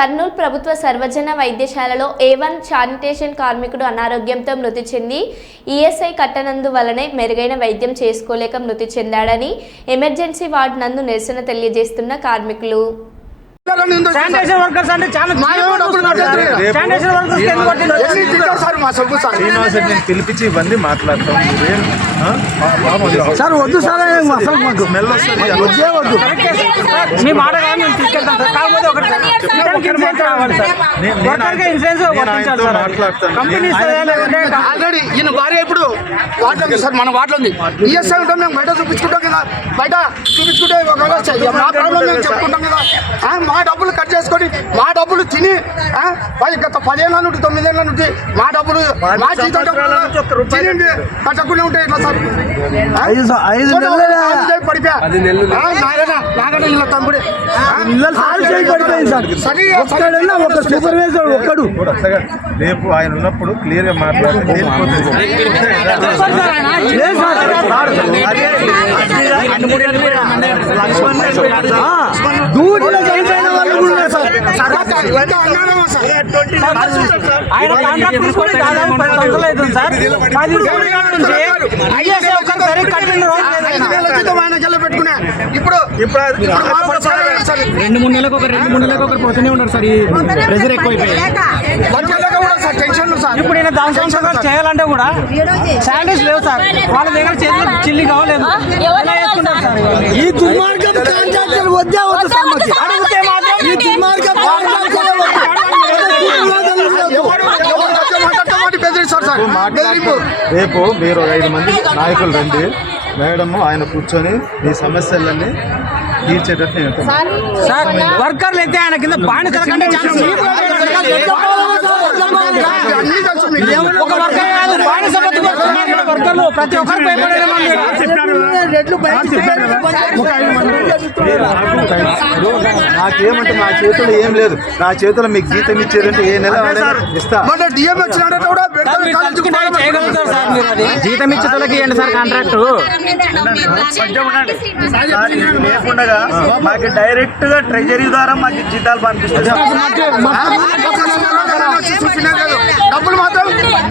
కర్నూలు ప్రభుత్వ సర్వజన వైద్యశాలలో A1 శానిటేషన్ కార్మికుడు అనారోగ్యంతో మృతి చెంది ఈఎస్ఐ కట్టనందువలనే మెరుగైన వైద్యం చేసుకోలేక మృతి చెందాడని ఎమర్జెన్సీ వార్డు నందు నిరసన తెలియజేస్తున్న కార్మికులు. పిలిపించి ఇవన్నీ మాట్లాడతాం. ఆల్రెడీ ఈయన భార్య ఇప్పుడు వార్డులో ఉంది సార్, మన వార్డులో ఉంది. ఈఎస్ఐ ఉంటాం, మేము బయట చూపించుకుంటాం కదా, బయట చూపించుకుంటే మా ప్రాబ్లం మేము చెప్పుకుంటాం కదా. మా డబ్బులు కట్ చేసుకొని మా డబ్బులు తిని గత 10 ఏళ్ళ నుండి 9 ఏళ్ళ నుండి మా డబ్బులు మా జీతం తినండి కట్టకుండా ఉంటాయి ఇట్లా సార్. పడిపోయా తమ్ముడే రేపు ఆయన ఉన్నప్పుడు క్లియర్ గా మాట్లాడితే పెట్టుకున్నా ఇప్పుడు 2-3 నెలలకు ఒకరు పోతూనే ఉన్నారు సార్. ఈ ప్రెజర్ ఎక్కువైపోయింది. ఇప్పుడు ఈయన దాని సంవత్సరాలు చేయాలంటే కూడా శాలరీస్ లేవు సార్. వాళ్ళ దగ్గర చేతులు చిల్లి కావలేదు. ఎలా చేసుకుంటారు సార్? ఈ దుర్మార్గం కాంట్రాక్టులు వద్దే వద్దు సార్. అడిగితే మాత్రం ఈ దుర్మార్గం రేపు మీరు 5 మంది నాయకులు రండి మేడము, ఆయన కూర్చొని మీ సమస్యలన్నీ తీర్చేటట్టు సార్. వర్కర్లు అయితే ఆయన కింద బాండ్ కలకంటే ఒక వర్కర్ కాదు, బానిస వర్కర్లు ప్రతి ఒక్కరు నాకేమంటే నా చేతుల్లో ఏం లేదు. నా చేతుల్లో మీకు జీతం ఇచ్చేదంటే ఏ నెల ఇస్తా. జీతం ఇచ్చేతలకి ఇవ్వండి సార్ కాంట్రాక్ట్ లేకుండా మాకు డైరెక్ట్ గా ట్రెజరీ ద్వారా మాకు జీతాలు పంపిస్తుంది. డబ్బులు మాత్రం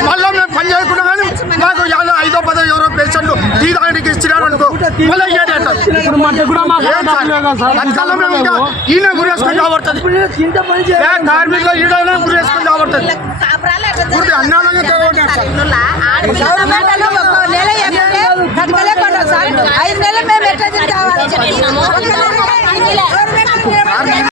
మళ్ళీ మేము పని చేయకుండా కానీ మాకు 5-10 ఎవరో పేషెంట్లు ఈ దానికి ఇచ్చినారు అనుకో మళ్ళీ ఈయన గురేసుకొని కాబడుతుంది. కార్మికులు ఈడైనా గురేసుకొని కాబడుతుంది. అన్నాళ్ళ